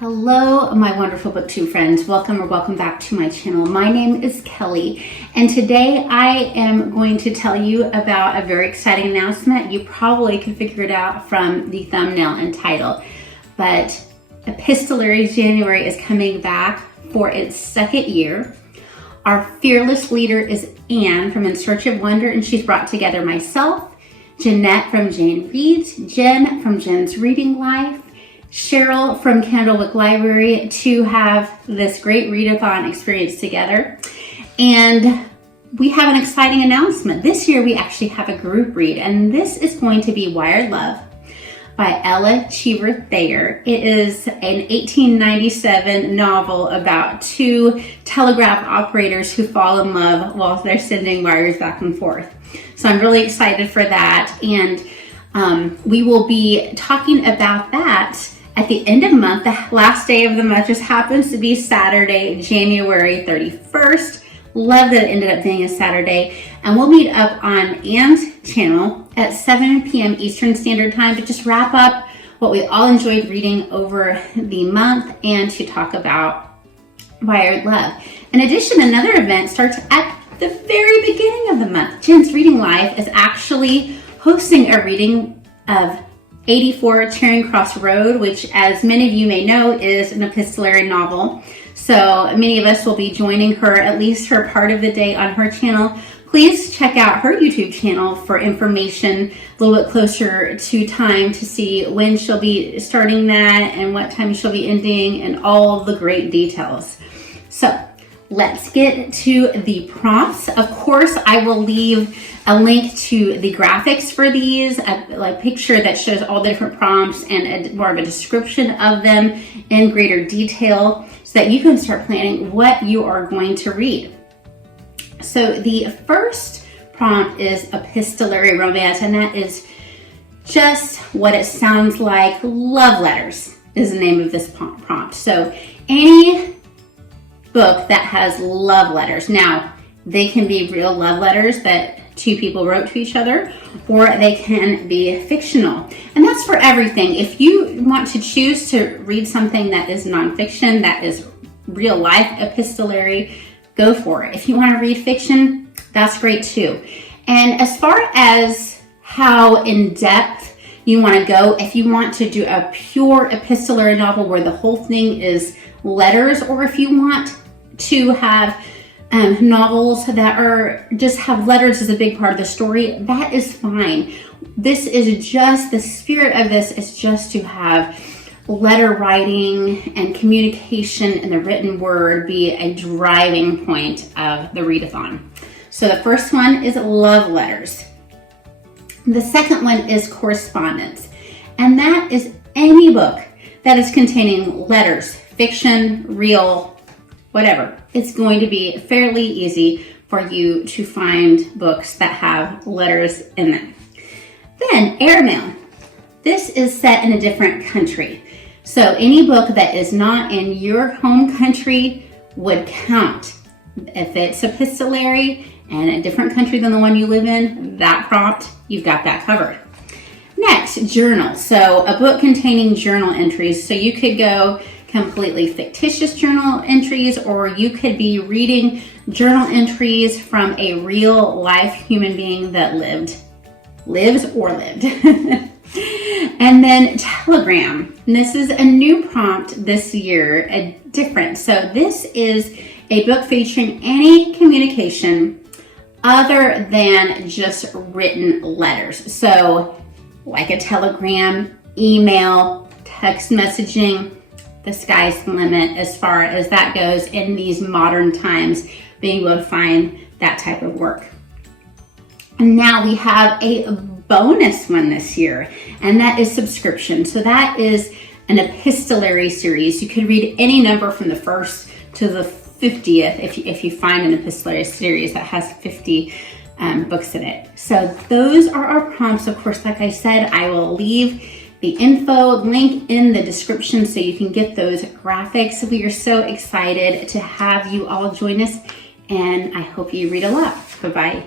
Hello, my wonderful booktube friends. Welcome back to my channel. My name is Kelly, and today I am going to tell you about a very exciting announcement. You probably could figure it out from the thumbnail and title, but Epistolary January is coming back for its second year. Our fearless leader is Anne from In Search of Wonder, and she's brought together myself, Jeanette from Jane Reads, Jen from Jen's Reading Life, Cheryl from Candlewick Library to have this great readathon experience together. And we have an exciting announcement. This year we actually have a group read, and this is going to be Wired Love by Ella Cheever Thayer. It is an 1897 novel about two telegraph operators who fall in love while they're sending wires back and forth. So I'm really excited for that, and we will be talking about that at the end of the month. The last day of the month just happens to be Saturday, January 31st. Love that it ended up being a Saturday. And we'll meet up on Anne's channel at 7 p.m. Eastern Standard Time to just wrap up what we all enjoyed reading over the month and to talk about Wired Love. In addition, another event starts at the very beginning of the month. Jen's Reading Life is actually hosting a reading of 84 Charing Cross Road, which, as many of you may know, is an epistolary novel. So many of us will be joining her, at least her part of the day, on her channel. Please check out her YouTube channel for information a little bit closer to time to see when she'll be starting that and what time she'll be ending and all the great details. So let's get to the prompts. Of course, I will leave a link to the graphics for these, a picture that shows all the different prompts and more of a description of them in greater detail so that you can start planning what you are going to read. So the first prompt is epistolary romance, and that is just what it sounds like. Love letters is the name of this prompt. So any book that has love letters. Now, they can be real love letters that two people wrote to each other, or they can be fictional. And that's for everything. If you want to choose to read something that is nonfiction, that is real life epistolary, go for it. If you want to read fiction, that's great too. And as far as how in-depth you want to go, if you want to do a pure epistolary novel where the whole thing is letters, or if you want to have novels that are just have letters as a big part of the story, that is fine. This is just, the spirit of this is just to have letter writing and communication in the written word be a driving point of the readathon. So the first one is love letters. The second one is correspondence, and that is any book that is containing letters, fiction, real, whatever. It's going to be fairly easy for you to find books that have letters in them. Then airmail. This is set in a different country. So any book that is not in your home country would count. If it's epistolary and a different country than the one you live in, that prompt, you've got that covered. Next, journal. So a book containing journal entries. So you could go completely fictitious journal entries, or you could be reading journal entries from a real life human being that lives or lived. And then telegram. And this is a new prompt this year, a different. So this is a book featuring any communication other than just written letters. So like a telegram, email, text messaging, the sky's the limit as far as that goes in these modern times, being able to find that type of work. And now we have a bonus one this year, and that is subscription. So that is an epistolary series. You could read any number from the 1st to the 50th if you find an epistolary series that has 50 books in it. So those are our prompts. Of course, like I said, I will leave the info link in the description so you can get those graphics. We are so excited to have you all join us, and I hope you read a lot. Bye-bye.